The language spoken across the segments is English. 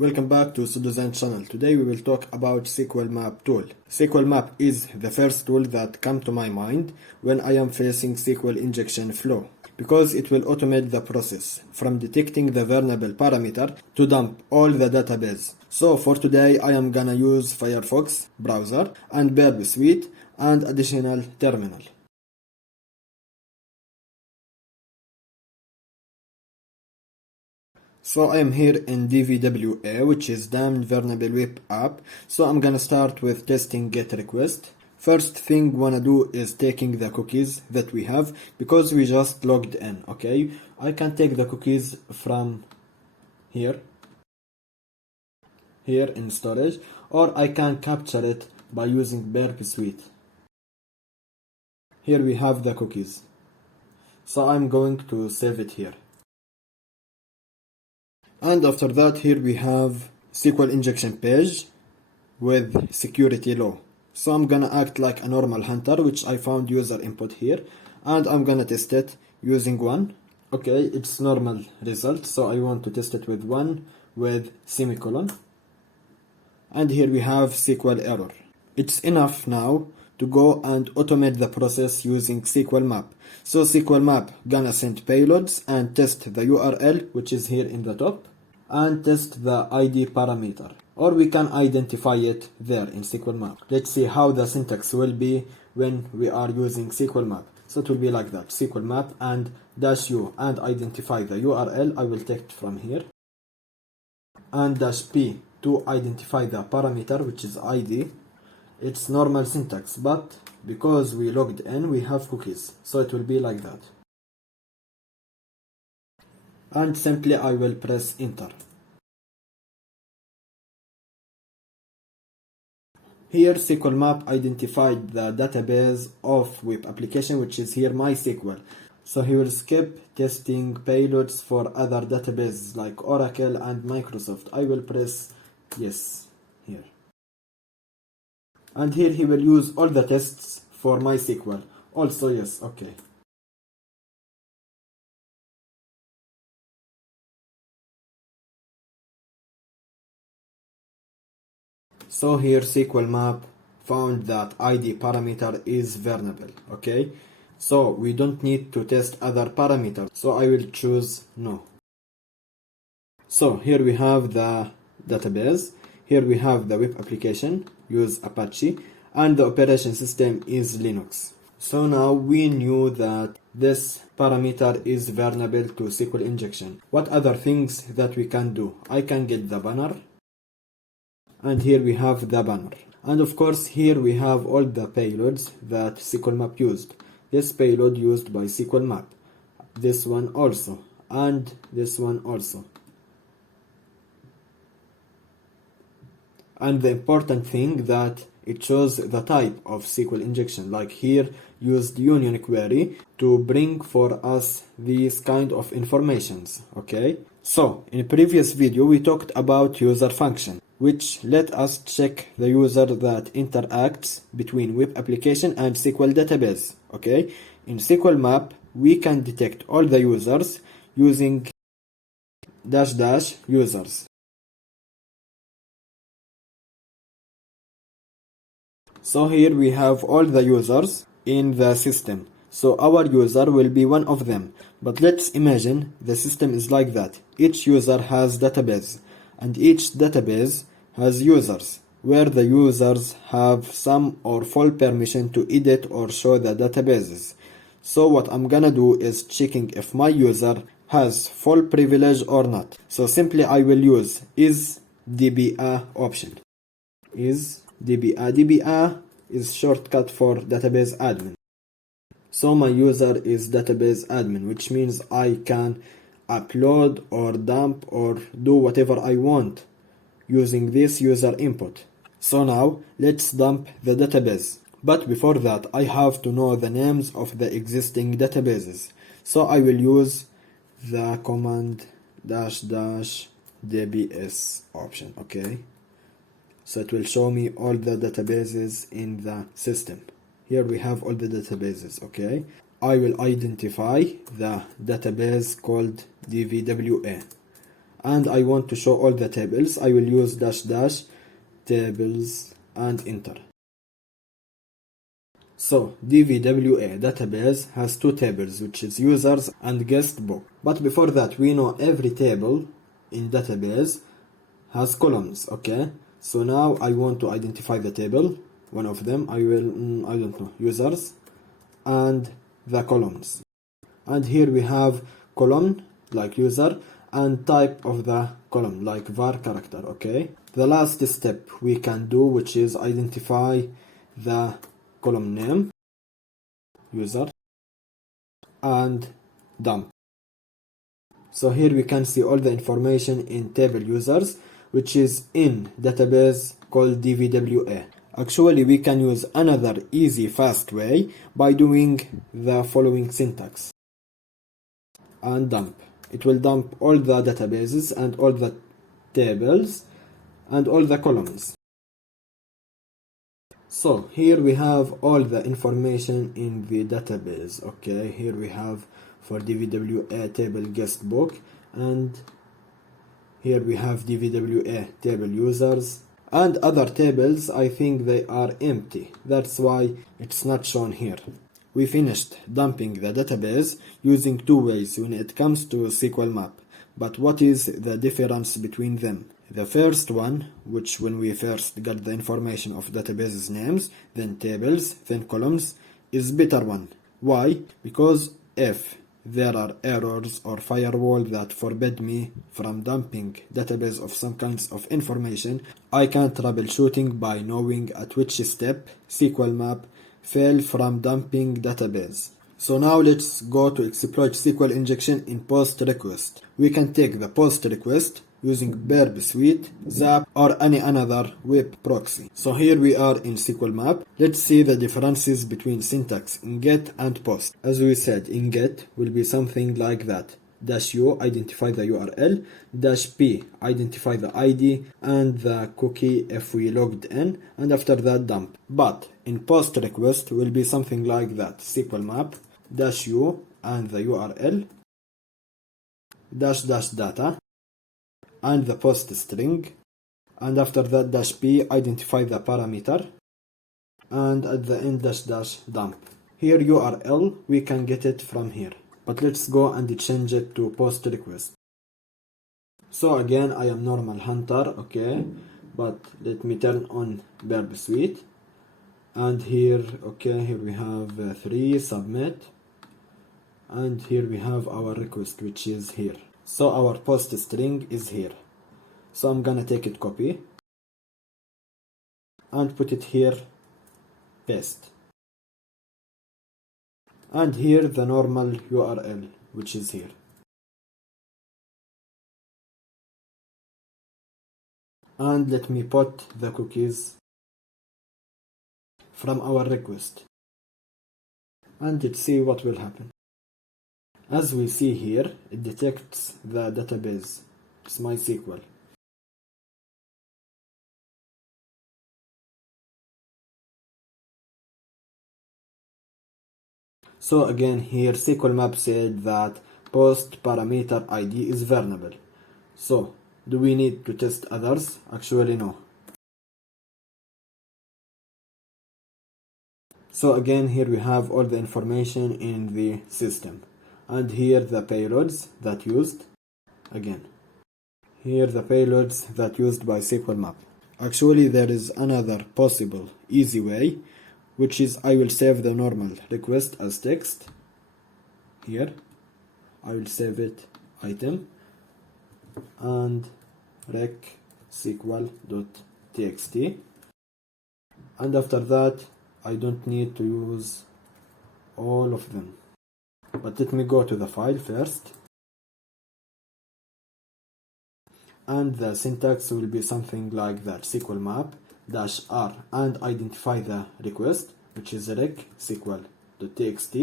Welcome back to Sudozen channel. Today we will talk about SQL Map tool. SQL Map is the first tool that come to my mind when I am facing SQL injection flow, because it will automate the process from detecting the vulnerable parameter to dump all the database. So for today I am gonna use Firefox browser and Burp Suite and additional terminal. So I am here in DVWA, which is Damned Vulnerable Web App. So I'm gonna start with testing GET request. First thing wanna do is taking the cookies that we have, because we just logged in, okay? I can take the cookies from here in storage, or I can capture it by using Burp Suite. Here we have the cookies. So I'm going to save it here. And after that, here we have SQL injection page with security low. So I'm gonna act like a normal hunter, which I found user input here, and I'm gonna test it using 1. Okay, it's normal result, so I want to test it with 1 with semicolon. And here we have SQL error. It's enough now to go and automate the process using SQL Map. So SQL Map gonna send payloads and test the URL, which is here in the top, and test the ID parameter, or we can identify it there in SQL Map. Let's see how the syntax will be when we are using SQL Map. So it will be like that: SQL Map and -u and identify the URL. I will take it from here, and -p to identify the parameter, which is ID. It's normal syntax, but because we logged in, we have cookies, so it will be like that. And simply I will press enter. Here SQL Map identified the database of web application, which is here MySQL. So he will skip testing payloads for other databases like Oracle and Microsoft. I will press yes here. And here he will use all the tests for MySQL. Also yes, okay. So here SQL Map found that ID parameter is vulnerable, okay? So we don't need to test other parameters, so I will choose no. So here we have the database, here we have the web application, use Apache, and the operation system is Linux. So now we knew that this parameter is vulnerable to SQL injection. What other things that we can do? I can get the banner, and here we have the banner. And of course here we have all the payloads that SQL Map used. This payload used by SQL Map, this one also, and this one also. And the important thing that it shows the type of SQL injection, like here used union query to bring for us these kind of informations, okay? So in previous video we talked about user function, which let us check the user that interacts between web application and SQL database, okay? In SQL Map we can detect all the users using -- users. So here we have all the users in the system. So our user will be one of them. But let's imagine the system is like that. Each user has database, and each database has users, where the users have some or full permission to edit or show the databases. So what I'm gonna do is checking if my user has full privilege or not. So simply I will use is DBA option. Is DBA. DBA is shortcut for database admin. So my user is database admin, which means I can upload or dump or do whatever I want using this user input. So now let's dump the database. But before that I have to know the names of the existing databases. So I will use the command --dbs option, okay? So it will show me all the databases in the system. Here we have all the databases, okay? I will identify the database called DVWA. and I want to show all the tables, I will use dash dash tables and enter. So DVWA database has two tables, which is users and guest book. But before that, we know every table in database has columns, okay? So now I want to identify the table, one of them, I don't know, users and the columns. And here we have column like user and type of the column like var character, okay? The last step we can do, which is identify the column name, user, and dump. So here we can see all the information in table users, which is in database called DVWA. Actually, we can use another easy, fast way by doing the following syntax. And dump. It will dump all the databases and all the tables and all the columns. So here we have all the information in the database. Okay, here we have for DVWA table guest book, and here we have DVWA table users, and other tables I think they are empty, that's why it's not shown here. We finished dumping the database using two ways when it comes to SQL map. But what is the difference between them? The first one, which when we first got the information of databases names, then tables, then columns, is better one. Why? Because if there are errors or firewall that forbid me from dumping database of some kinds of information, I can troubleshooting by knowing at which step SQL map fail from dumping database. So now let's go to exploit SQL injection in POST request. We can take the POST request using Burp Suite, Zap, or any another web proxy. So here we are in SQL map. Let's see the differences between syntax in get and post. As we said, in get will be something like that. -u identify the URL, -p identify the ID and the cookie if we logged in, and after that dump. But in post request will be something like that. SQL map -u and the URL --data and the post string, and after that -p identify the parameter, and at the end --dump. Here URL we can get it from here, but let's go and change it to post request. So again I am normal hunter, okay, but let me turn on Burp Suite, and here, okay, here we have 3 submit, and here we have our request, which is here. So our post string is here. So I'm gonna take it, copy, and put it here, paste. And here the normal URL, which is here. And let me put the cookies from our request. And let's see what will happen. As we see here, it detects the database. It's MySQL. So again here SQL map said that post parameter ID is vulnerable. So do we need to test others? Actually no. So again here we have all the information in the system. And here the payloads that used. Again, here the payloads that used by SQL map. Actually there is another possible easy way, which is I will save the normal request as text. Here I will save it item and rec SQL.txt, and after that I don't need to use all of them. But let me go to the file first, and the syntax will be something like that. SQL map -r and identify the request, which is rec SQL.txt,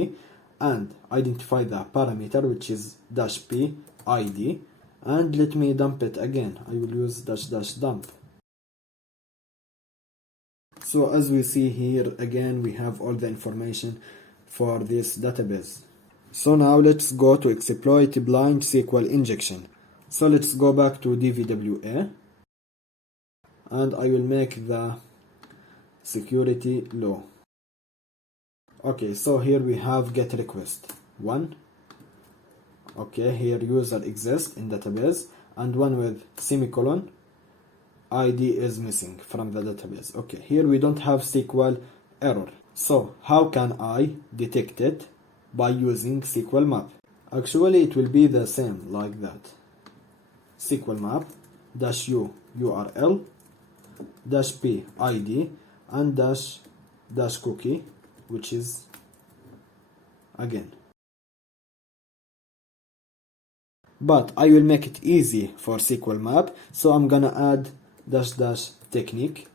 and identify the parameter, which is -p id, and let me dump it again. I will use --dump. So as we see here, again we have all the information for this database. So now let's go to exploit blind SQL injection. So let's go back to DVWA, and I will make the security low. Okay, so here we have get request 1. Okay, here user exists in database, and one with semicolon, ID is missing from the database. Okay, here we don't have SQL error. So how can I detect it? By using SQL map. Actually it will be the same like that. SQL map -u URL -p ID and dash cookie, which is again. But I will make it easy for SQL map, so I'm gonna add --technique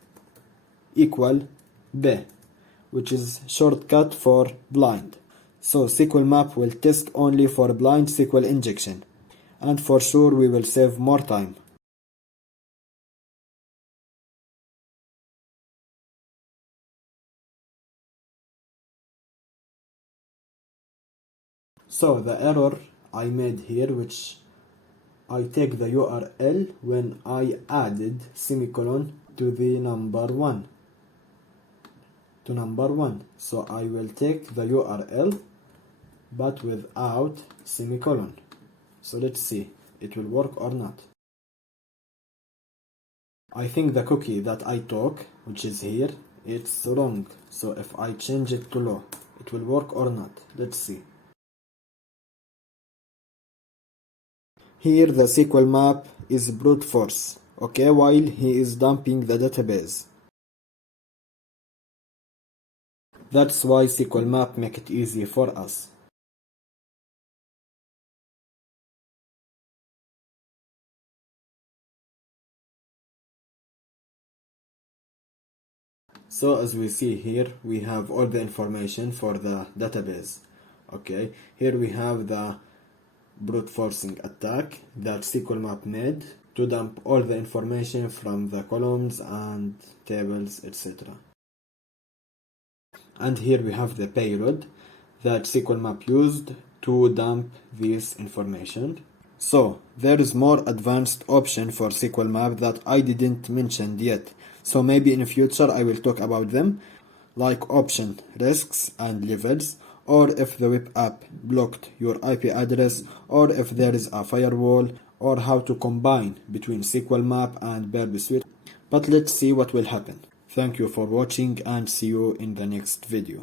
equal b, which is shortcut for blind. So SQL map will test only for blind SQL injection, and for sure we will save more time. So the error I made here, which I take the URL when I added semicolon to the number 1. So I will take the URL but without semicolon. So let's see, it will work or not. I think the cookie that I took, which is here, it's wrong. So if I change it to low, it will work or not. Let's see. Here the SQL map is brute force, okay, while he is dumping the database. That's why SQL map make it easy for us. So as we see here, we have all the information for the database. Okay, here we have the brute forcing attack that SQL map made to dump all the information from the columns and tables, etc. And here we have the payload that SQL map used to dump this information. So there is more advanced option for SQL map that I didn't mention yet. So maybe in the future I will talk about them, like option risks and levels, or if the web app blocked your IP address, or if there is a firewall, or how to combine between SQL map and Burp Suite. But let's see what will happen. Thank you for watching and see you in the next video.